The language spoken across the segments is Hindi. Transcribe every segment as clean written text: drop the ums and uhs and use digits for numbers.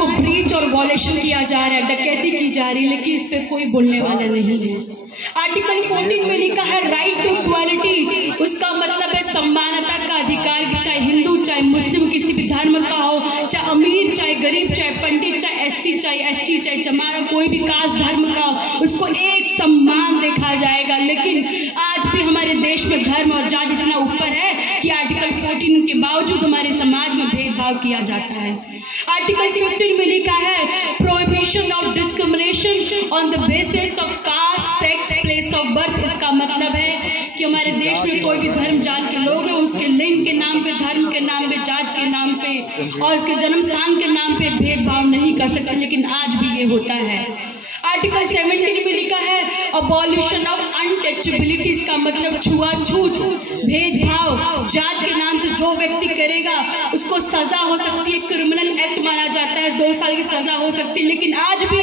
को ब्रीच और वॉलेशन किया जा रहा है, डकैती की जा रही है, लेकिन इस पर कोई बोलने वाला नहीं है। आर्टिकल 14 में लिखा है राइट टू इक्वालिटी, उसका मतलब है समानता का अधिकार, चाहे हिंदू चाहे मुस्लिम किसी भी धर्म का हो, चाहे अमीर चाहे गरीब, चाहे पंडित चाहे एससी चाहे एसटी चाहे चमारा, कोई भी कास्ट धर्म का हो, उसको एक सम्मान देखा जाएगा। लेकिन आज भी हमारे देश में धर्म और जाति इतना ऊपर है कि आर्टिकल 14 के बावजूद हमारे समाज में भेदभाव किया जाता है। आर्टिकल 15 में लिखा है prohibition of discrimination on the basis of caste, sex, place of birth. इसका मतलब है कि हमारे देश में कोई भी धर्म जात के लोग हैं, उसके लिंग के नाम पे, धर्म के नाम पे, जात के नाम पे और उसके जन्म स्थान के नाम पे भेदभाव नहीं कर सकते, लेकिन आज भी ये होता है। आर्टिकल 17 में लिखा है अबॉलिशन ऑफ अनटचेबिलिटी, इसका मतलब छुआछूत, भेदभाव, जात के नाम से जो व्यक्ति करेगा उसको सजा हो सकती है, क्रिमिनल एक्ट माना जाता है, 2 साल की सजा हो सकती है। लेकिन आज भी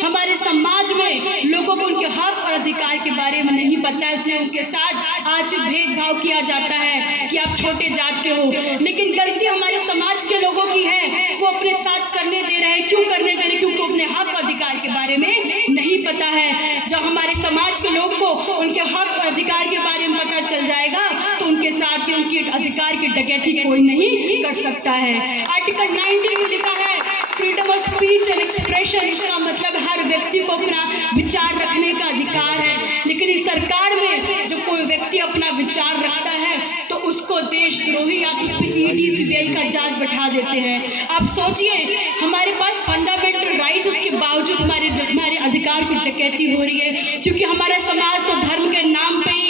हमारे समाज में लोगों को उनके हक और अधिकार के बारे में नहीं पता है, इसलिए उनके साथ आज भेदभाव किया जाता है कि आप छोटे जात के हो। लेकिन गलती हमारे समाज के लोगों की है, वो अपने साथ करने दे रहे हैं। क्यों करने दे रहे हैं? क्योंकि अपने हक और अधिकार के बारे में नहीं पता है। जब हमारे समाज के लोग को उनके हक और अधिकार के बारे में पता चल जाएगा तो उनके साथ के उनके अधिकार की डकैती कोई नहीं कर सकता है। आर्टिकल 19 में लिखा है freedom of speech and expression, इसका मतलब हर व्यक्ति को अपना विचार रखने का अधिकार है। लेकिन इस सरकार में जब कोई व्यक्ति अपना विचार रखता है तो उसको देशद्रोही या उस पर ईडी सीबीआई का जांच बैठा देते हैं। आप सोचिए, हमारे पास फंडामेंटल राइट्स, उसके बावजूद हमारे अधिकार की डकैती हो रही है, क्योंकि हमारा समाज तो धर्म के नाम पे ही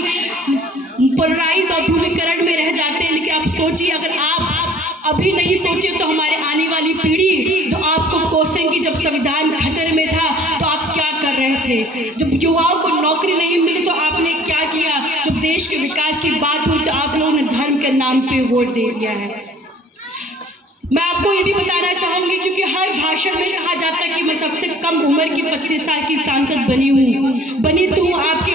पोलराइज और ध्रुवीकरण में रह जाते हैं। लेकिन आप सोचिए, अगर आप अभी नहीं सोचे तो हमारे आने वाली पीढ़ी जो आपको कोसेंगी, जब संविधान खतरे में था तो आप क्या कर रहे थे, जब युवाओं को नौकरी नहीं मिली तो आपने क्या किया, जब देश के विकास की बात हुई तो आप लोगों ने धर्म के नाम पे वोट दे दिया है। मैं आपको ये भी बताना चाहूंगी, क्योंकि हर भाषण में कहा जाता है कि मैं सबसे कम उम्र की 25 साल की सांसद बनी तो हूँ। आपके